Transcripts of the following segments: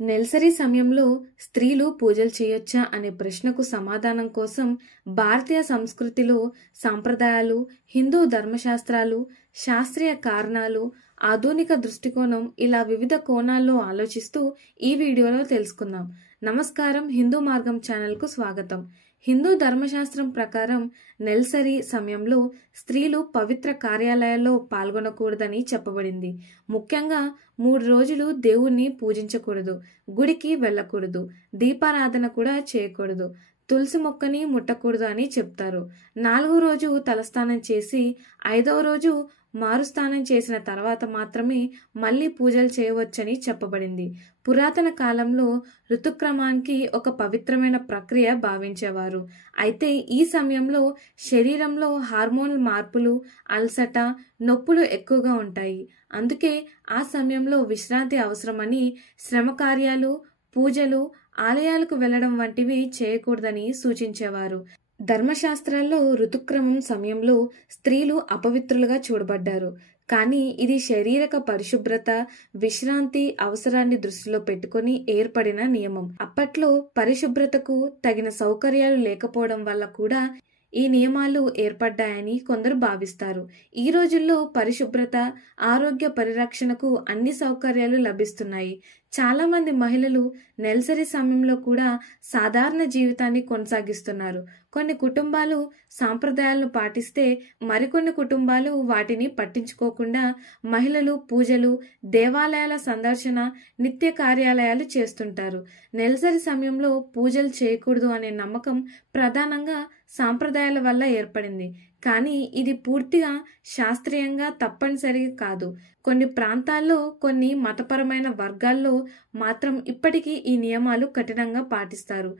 నెలసరి సమయంలో స్త్రీలు పూజలు చేయొచ్చా అనే ప్రశ్నకు సమాధానం కోసం భారతీయ సంస్కృతిలో సాంప్రదాయాలు, హిందూ ధర్మశాస్త్రాలు, శాస్త్రీయ కారణాలు, ఆధునిక దృష్టికోణం ఇలా వివిధ కోణాల్లో ఆలోచిస్తూ ఈ వీడియోలో తెలుసుకుందాం. నమస్కారం, హిందూ మార్గం ఛానల్కు స్వాగతం. హిందూ ధర్మశాస్త్రం ప్రకారం నెలసరి సమయంలో స్త్రీలు పవిత్ర కార్యాలయాల్లో పాల్గొనకూడదని చెప్పబడింది. ముఖ్యంగా 3 రోజులు దేవుణ్ణి పూజించకూడదు, గుడికి వెళ్ళకూడదు, దీపారాధన కూడా చేయకూడదు, తులసి మొక్కని ముట్టకూడదు అని చెప్తారు. 4వ రోజు తలస్నానం చేసి 5వ రోజు మారుస్నానం చేసిన తర్వాత మాత్రమే మళ్ళీ పూజలు చేయవచ్చని చెప్పబడింది. పురాతన కాలంలో ఋతుక్రమానికి ఒక పవిత్రమైన ప్రక్రియ భావించేవారు. అయితే ఈ సమయంలో శరీరంలో హార్మోన్ మార్పులు, అలసట, నొప్పులు ఎక్కువగా ఉంటాయి. అందుకే ఆ సమయంలో విశ్రాంతి అవసరమని శ్రమ కార్యాలు, పూజలు, ఆలయాలకు వెళ్లడం వంటివి చేయకూడదని సూచించేవారు. ధర్మశాస్త్రాల్లో ఋతుక్రమం సమయంలో స్త్రీలు అపవిత్రులుగా చూడబడ్డారు. కానీ ఇది శారీరక పరిశుభ్రత, విశ్రాంతి అవసరాన్ని దృష్టిలో పెట్టుకుని ఏర్పడిన నియమం. అప్పట్లో పరిశుభ్రతకు తగిన సౌకర్యాలు లేకపోవడం వల్ల కూడా ఈ నియమాలు ఏర్పడ్డాయని కొందరు భావిస్తారు. ఈ రోజుల్లో పరిశుభ్రత, ఆరోగ్య పరిరక్షణకు అన్ని సౌకర్యాలు లభిస్తున్నాయి. చాలా మంది మహిళలు నెలసరి సమయంలో కూడా సాధారణ జీవితాన్ని కొనసాగిస్తున్నారు. కొన్ని కుటుంబాలు సాంప్రదాయాలను పాటిస్తే మరికొన్ని కుటుంబాలు వాటిని పట్టించుకోకుండా మహిళలు పూజలు, దేవాలయాల సందర్శన, నిత్య కార్యాలయాలు చేస్తుంటారు. నెలసరి సమయంలో పూజలు చేయకూడదు అనే నమ్మకం ప్రధానంగా సాంప్రదాయాల వల్ల ఏర్పడింది. కానీ ఇది పూర్తిగా శాస్త్రీయంగా తప్పనిసరి కాదు. కొన్ని ప్రాంతాల్లో, కొన్ని మతపరమైన వర్గాల్లో మాత్రం ఇప్పటికీ ఈ నియమాలు కఠినంగా పాటిస్తారు.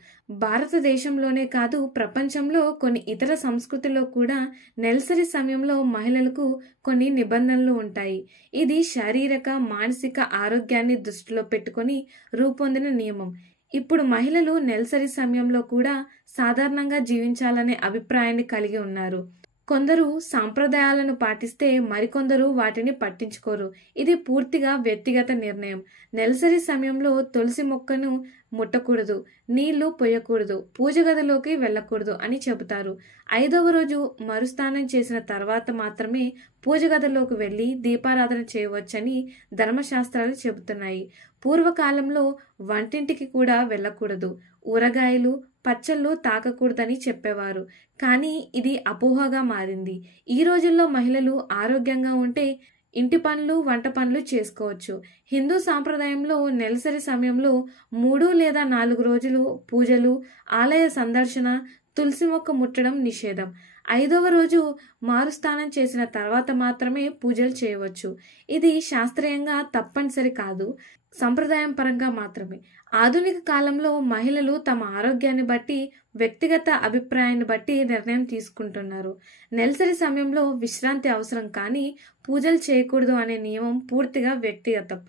భారతదేశంలోనే కాదు, ప్రపంచంలో కొన్ని ఇతర సంస్కృతుల్లో కూడా నెలసరి సమయంలో మహిళలకు కొన్ని నిబంధనలు ఉంటాయి. ఇది శారీరక, మానసిక ఆరోగ్యాన్ని దృష్టిలో పెట్టుకొని రూపొందిన నియమం. ఇప్పుడు మహిళలు నెలసరి సమయంలో కూడా సాధారణంగా జీవించాలనే అభిప్రాయాన్ని కలిగి ఉన్నారు. కొందరు సాంప్రదాయాలను పాటిస్తే మరికొందరు వాటిని పట్టించుకోరు. ఇది పూర్తిగా వ్యక్తిగత నిర్ణయం. నెలసరి సమయంలో తులసి మొక్కను ముట్టకూడదు, నీళ్లు పోయకూడదు, పూజ గదిలోకి వెళ్ళకూడదు అని చెబుతారు. 5వ రోజు మరుస్నానం చేసిన తర్వాత మాత్రమే పూజ గదిలోకి వెళ్లి దీపారాధన చేయవచ్చని ధర్మశాస్త్రాలు చెబుతున్నాయి. పూర్వకాలంలో వంటింటికి కూడా వెళ్ళకూడదు, ఊరగాయలు, పచ్చళ్ళు తాకకూడదని చెప్పేవారు. కానీ ఇది అపోహగా మారింది. ఈ రోజుల్లో మహిళలు ఆరోగ్యంగా ఉంటే ఇంటి పనులు, వంట పనులు చేసుకోవచ్చు. హిందూ సాంప్రదాయంలో నెలసరి సమయంలో 3 లేదా 4 రోజులు పూజలు, ఆలయ సందర్శన, తులసి మొక్క ముట్టడం నిషేధం. 5వ రోజు మారుస్నానం చేసిన తర్వాత మాత్రమే పూజలు చేయవచ్చు. ఇది శాస్త్రీయంగా తప్పనిసరి కాదు, సంప్రదాయం పరంగా మాత్రమే. ఆధునిక కాలంలో మహిళలు తమ ఆరోగ్యాన్ని బట్టి, వ్యక్తిగత అభిప్రాయాన్ని బట్టి నిర్ణయం తీసుకుంటున్నారు. నెలసరి సమయంలో విశ్రాంతి అవసరం, కానీ పూజలు చేయకూడదు అనే నియమం పూర్తిగా వ్యక్తిగతం.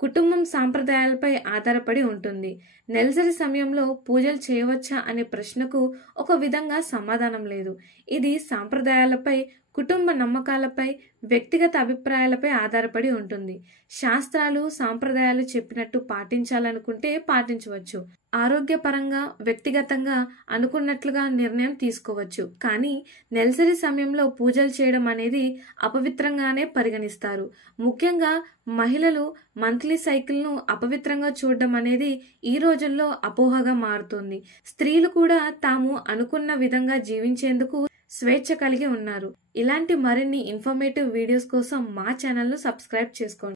కుటుంబం సాంప్రదాయాలపై ఆధారపడి ఉంటుంది. నెలసరి సమయంలో పూజలు చేయవచ్చా అనే ప్రశ్నకు ఒక విధంగా సమాధానం లేదు. ఇది సాంప్రదాయాలపై, కుటుంబ నమ్మకాలపై, వ్యక్తిగత అభిప్రాయాలపై ఆధారపడి ఉంటుంది. శాస్త్రాలు, సాంప్రదాయాలు చెప్పినట్టు పాటించాలనుకుంటే పాటించవచ్చు. ఆరోగ్యపరంగా, వ్యక్తిగతంగా అనుకున్నట్లుగా నిర్ణయం తీసుకోవచ్చు. కానీ నెలసరి సమయంలో పూజలు చేయడం అనేది అపవిత్రంగానే పరిగణిస్తారు. ముఖ్యంగా మహిళలు మంత్లీ సైకిల్ను అపవిత్రంగా చూడడం అనేది ఈ రోజుల్లో అపోహగా మారుతోంది. స్త్రీలు కూడా తాము అనుకున్న విధంగా జీవించేందుకు స్వేచ్ఛ కలిగి ఉన్నారు. ఇలాంటి మరిన్ని ఇన్ఫర్మేటివ్ వీడియోస్ కోసం మా ఛానల్ను సబ్స్క్రైబ్ చేసుకోండి.